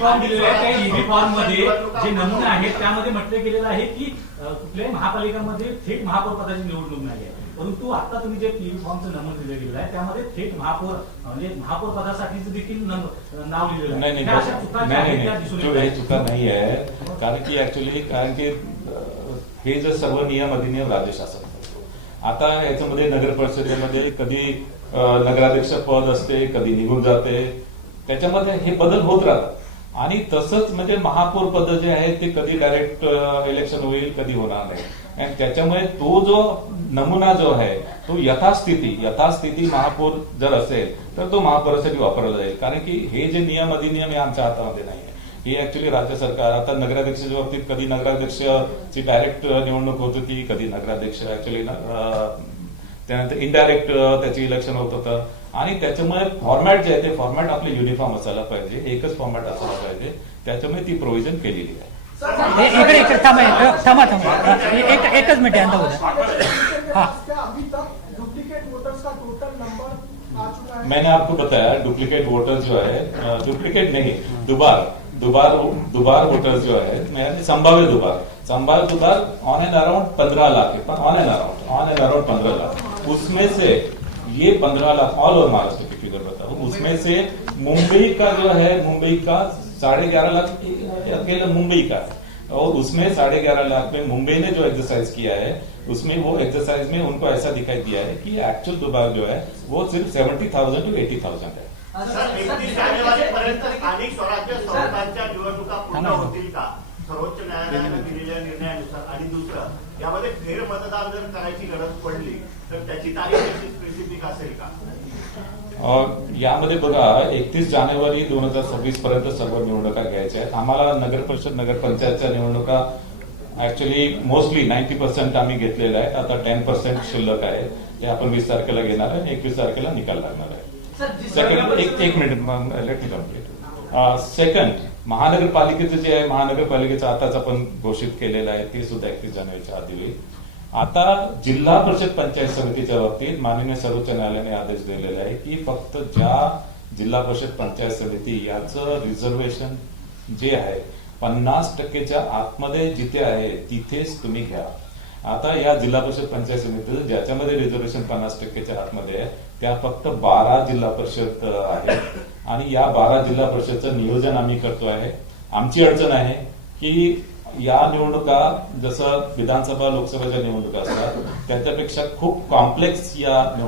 Form दिलेले आहे त्या ईव्ही फॉर्म मध्ये जे नमुने आहेत त्यामध्ये म्हटलं गेलेलं आहे की कुठल्याही महापालिकांमध्ये थेट महापौर पदाची निवडणूक नाही आहे, परंतु आता तुम्ही जे ईव्ही फॉर्मचं नमूद दिलं गेलं आहे त्यामध्ये थेट महापौर म्हणजे महापौर पदासाठीच देखील नाव लिहिलेलं आहे. नाही, चुका नाही आहे. कारण की ऍक्च्युली हे जे सर्व नियम अधिनियम राज्य शासन करतो. आता याच्यामध्ये नगर परिषदेमध्ये कधी नगराध्यक्ष पद असते, कधी निघून जाते, त्याच्यामध्ये हे बदल होत राहतात. आणि तसंच म्हणजे महापौर पद जे आहे ते कधी डायरेक्ट इलेक्शन होईल, कधी होणार नाही. आणि त्याच्यामुळे तो जो नमुना जो आहे तो यथास्थिती महापौर जर असेल तर तो महापौरासाठी वापरला जाईल. कारण की हे जे नियम अधिनियम हे आमच्या हातामध्ये नाही आहे. ही ऍक्च्युली राज्य सरकार आता नगराध्यक्षाच्या बाबतीत कधी नगराध्यक्षची डायरेक्ट निवडणूक होत होती, कधी नगराध्यक्ष ऍक्च्युली त्यानंतर इनडायरेक्ट त्याचे इलेक्शन होत होतं. आणि त्याच्यामुळे फॉर्मॅट जे आहे ते फॉर्मॅट आपले युनिफॉर्म असायला पाहिजे, एकच फॉर्मॅट असायला पाहिजे. त्याच्यामुळे ती प्रोव्हिजन केलेली आहे. एकच मिनिट यांना मैंने आपको बताया डुप्लीकेट वोटर जो है, डुप्लीकेट नहीं, दुबार वोटर्स जो है, मैंने संभाव्य दुबार ऑन एंड अराउंड 15 लाख है, ऑन एंड अराउंड 15 लाख. उसमें से ये 15 लाख ऑल ओवर महाराष्ट्र की फिगर बताऊं, उसमें से मुंबई का जो है, मुंबई का 11.5 लाख अकेला मुंबई का है. और उसमें 11.5 लाख में मुंबई ने जो एक्सरसाइज किया है उसमें वो एक्सरसाइज में उनको ऐसा दिखाई दिया है कि एक्चुअल दुबार जो है वो सिर्फ 70,000 to 80,000 है. 31 जानेवारीपर्यंत स्थानिक स्वराज्य संस्थांच्या निवडणुका पूर्ण होतील का सर्वोच्च न्यायालयाने दिलेल्या निर्णयानुसार? आणि दुसरं, यामध्ये फेरमतदान जर करायची गरज पडली तर त्याची तारीख कशी स्पेसिफिक असेल का? यामध्ये बघा 31 जानेवारी 2026 पर्यंत सर्व निवडणुका घ्यायच्या आहेत. आम्हाला नगर परिषद नगरपंचायतच्या निवडणुका ऍक्च्युली मोस्टली 90% आम्ही घेतलेल्या आहेत. आता 10% शिल्लक आहे, ते आपण 20 तारखेला घेणार आहे. 21 तारखेला निकाल लागणार आहे. सेकंड, एक minute let me complete. Second, महानगरपालिकेचं जे आहे, महानगरपालिकेचं आताच आपण घोषित केलेलं आहे, ते सुद्धा 31 जानेवारीच्या आधी होईल. आता जिल्हा परिषद पंचायत समितीच्या बाबतीत माननीय सर्वोच्च न्यायालयाने आदेश दिलेला आहे की फक्त ज्या जिल्हा परिषद पंचायत समिती याचं रिझर्वेशन जे आहे 50%च्या आतमध्ये जिथे आहे तिथेच तुम्ही घ्या. आता या जिल्हा परिषद पंचायत समितीचं ज्याच्यामध्ये रिझर्वेशन 50%च्या आतमध्ये आहे त्या फक्त 12 जिल्हा परिषद आहेत. आणि या 12 जिल्हा परिषदचं नियोजन आम्ही करतो आहे. आमची अडचण आहे की या निवडणुका जसं विधानसभा लोकसभेच्या निवडणुका असतात त्याच्यापेक्षा खूप कॉम्प्लेक्स या निवडणुका